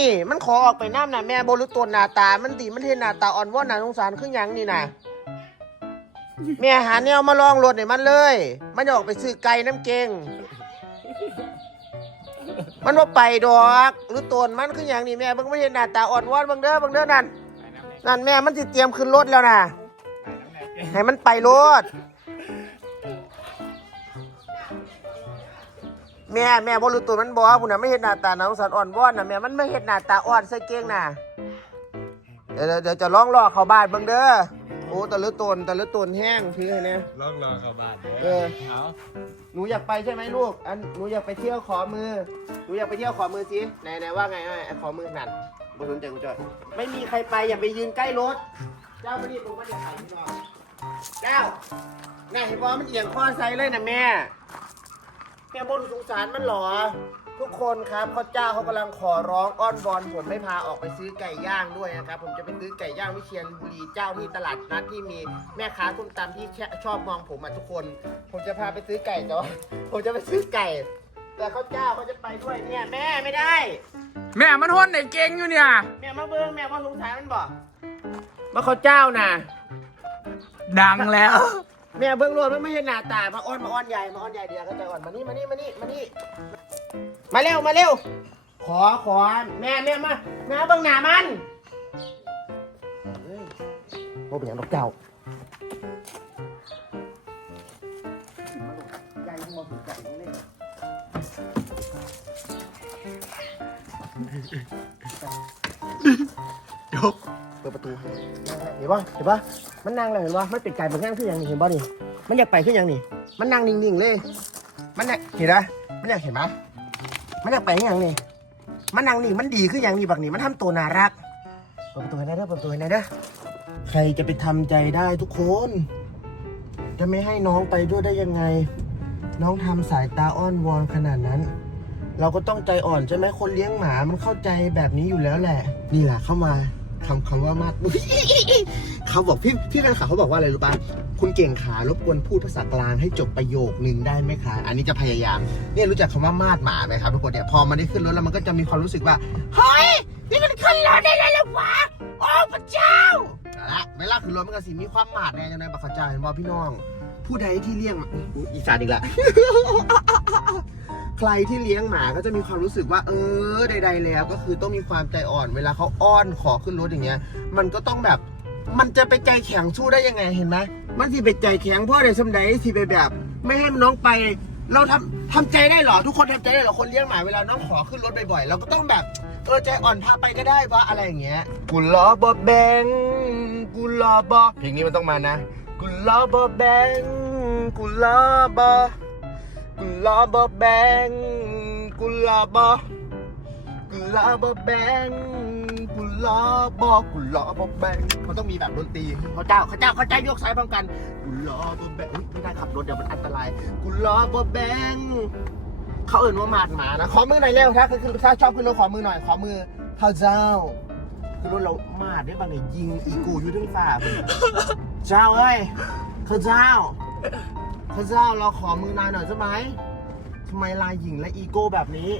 นี่มันขอออกไปน้ำนะแม่บรู้ตัวหน้าตา มันตีมันเห็นหน้าตาอ่อนว่อนหนาสงสารขึ้นยังนี่นะแม่หาแนวมาลองรถให้มันเลย มันจะออกไปซื้อไก่น้ำเกงมันว่าไปดอกหรือตนมันขึ้นยังนี่แม่เบิ่งไม่เห็นหน้าตาอ่อนว่อนเบิ่งเด้อเบิ่งเด้อนั่นนั่นแม่มันสิเตรียมขึ้นรถแล้วนะให้มันไปรถ แม่แม่บ่รู้ตัวมันบ่พุ่นน่ะไม่เห็นหน้าตาน้องสันอ่อนว่อนน่ะแม่มันไม่เห็นหน้าตาอ่อนใส่เกงน่ะเดี๋ยวเดี๋ยวเดี๋ยวจะร้องรอเข้าบ้านเบิ่งเด้อโอ้ตะลึตนตะลึตนแห้งถือให้แน่ลองรอเข้าบ้านเออ เอาหนูอยากไปใช่ไหมลูกอันหนูอยากไปเที่ยวขอมือหนูอยากไปเที่ยวขอมือสิไหนไหนว่าไงว่าไงขอมือนั่นบ่สนใจกูจอยไม่มีใครไปอย่าไปยืนใกล้รถ เจ้าไม่ได้ผมก็จะไปพี่น้องเจ้าแม่เห็นว่ามันเอียงข้อไซเลยนะแม่ แม่บนสงสารมันเหรอ ทุกคนครับเขาเจ้าเขากำลังขอร้องอ้อนวอนผมไม่พาออกไปซื้อไก่ย่างด้วยนะครับ ผมจะไปซื้อไก่ย่างวิเชียรบุรีเจ้าที่ตลาดนัดที่มีแม่ค้าส้มตำที่ชอบมองผมอะทุกคน ผมจะพาไปซื้อไก่แต่ว่าผมจะไปซื้อไก่ แต่เขาเจ้าเขาจะไปด้วยเนี่ยแม่ไม่ได้ แม่มันห้นไหนเก่งอยู่เนี่ย แม่มาเบิ้งแม่ว่าสงสารมันบอกมาเขาเจ้าน่ะดังแล้ว แม่เบิ้งรวดมันไม่ใช่หน้าตามาอ้อนมาอ้อนใหญ่มาอ้อนใหญ่เดียวก็ใจอ่อนมานี่มานี่มานี่มานี่มาเร็วมาเร็ว ขอขอแม่แม่มาแม่เบิ้งหน้ามันเฮ้ยโอ้เป็นอย่างดอกเจ้าใหญ่หัวผมไก่ตรงนี้ ยกเปิดประตูให้เห็นป่ะเห็นป่ะมันนั่งเลยเห็นป่ะมันเป็นไก่เป็นแง่งขึ้นอย่างนี้เห็นป่ะนี่มันอยากไปขึ้นอย่างนี้มันนั่งนิ่งๆเลย มันเนี่ยเห็นไหมมันอยากเห็นไหมมันอยากไปขึ้นอย่างนี้มันนั่งนิ่มันดีขึ้นอย่างนี้บักนี่มันทำตัวน่ารักเปิดประตูให้ได้เด้อเปิดประตูให้ได้เด้อใครจะไปทำใจได้ทุกคน จะไม่ให้น้องไปด้วยได้ยังไง น้องทำสายตาอ้อนวอนขนาดนั้น เราก็ต้องใจอ่อนใช่ไหมคนเลี้ยงหมามันเข้าใจแบบนี้อยู่แล้วแหละ นี่แหละเข้ามาคำคำว่ามาดเขาบอกพี่พี่แฟนขาเขาบอกว่าอะไรรู้ป่ะคุณเก่งขารบกวนพูดภาษากลางให้จบประโยคนึงได้ไหมคะ อันนี้จะพยายาม เนี่ยรู้จักคำว่ามาดหมาไหมครับทุกคนเนี่ยพอมันได้ขึ้นรถแล้วมันก็จะมีความรู้สึกว่าเฮ้ยนี่มันขึ้นรถได้แล้วหรอวะโอ้พระเจ้าละเวลาขึ้นรถมันก็สิมีความมาดแน่จังเลยบักขจายเห็นบ่พี่น้อง ผู้ใดที่เลี้ยงอีสานอีกละ ใครที่เลี้ยงหมาก็จะมีความรู้สึกว่า เออใด ๆ แล้ว ก็คือต้องมีความใจอ่อนเวลาเขาอ้อนขอขึ้นรถอย่างเงี้ย มันก็ต้องแบบ มันจะไปใจแข็งสู้ได้ยังไงเห็นไหมมันสิไปใจแข็งเพราะอะไรสมัยสิไปแบบ ไม่ให้น้องไป เราทำทำใจได้เหรอทุกคนทำใจได้เหรอคนเลี้ยงหมาเวลาน้องขอขึ้นรถบ่อยๆเราก็ต้องแบบเออใจอ่อนพาไปก็ได้วะอะไรอย่างเงี้ยกูรอบอแบงกูรอบอเพลงนี้มันต้องมานะกูรอบอแบงกูรอบอ กุลาบแบงกุลาบกุลาบแบงกุลาบกุลาบแบงมันต้องมีแบบดนตรีเขาเจ้าเขาเจ้าเขาเจ้ายกสายพร้อมกัน กุลาบแบงอุ๊ยไม่ได้ขับรถเดี๋ยวมันอันตราย กุลาบแบงเขาเอ่นว่าหมาดหมานะขอมือหน่อยเร็วถ้าคือถ้าชอบขึ้นรถขอมือหน่อยขอมือข้าเจ้าคือรถเรามาดได้บางเนี่ยยิงอีกูอยู่ทึ่งฟ้าพุ่นเจ้าเอ้ยข้าเจ้า พระเจ้าเราขอมือนายหน่อยใช่ไหมทำไมลายหญิงและอีโก้แบบนี้